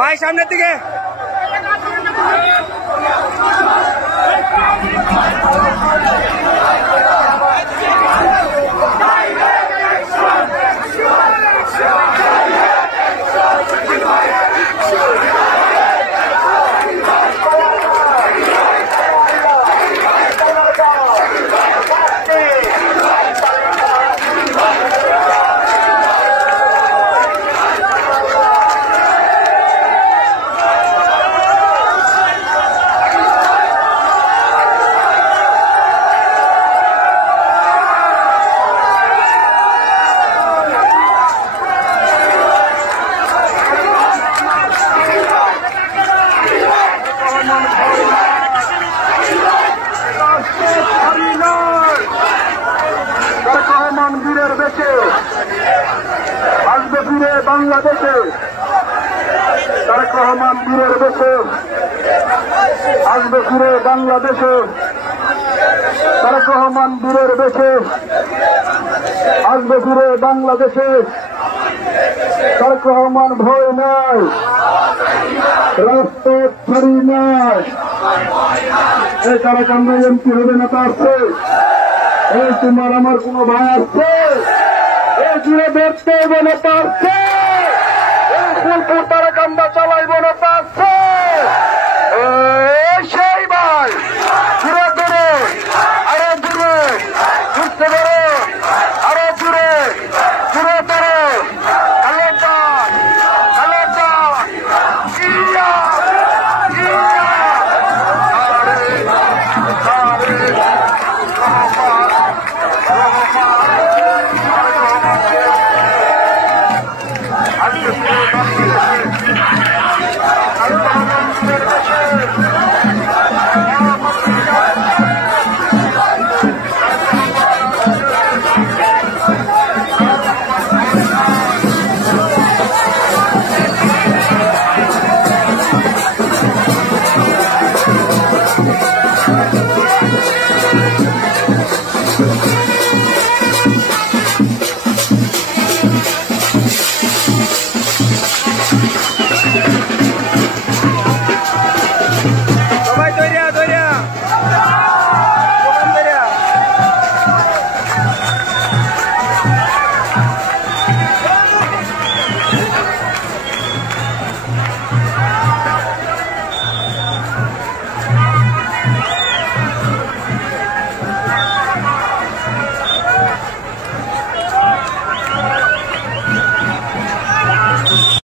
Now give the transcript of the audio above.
ভাই সামনের দিকে বীরের বেশে আসবে ফিরে বাংলাদেশে। তারেক রহমান বীরের বেশে আসবে ফিরে বাংলাদেশে। তারেক রহমান বীরের বেশে আসবে ফিরে বাংলাদেশে। তারেক রহমান ভয় নাই, রাজপথ ছাড়ি নাই। এই কারাকান্দ এমপি হবে নেতা আসছে, এই তোমার আমার কোন ভাই আসছে, এই জুড়ে দেখতে হবে নেতা আসছে, এই ফুলপুর তারাকান্দা চালাইব নেতা আসছে।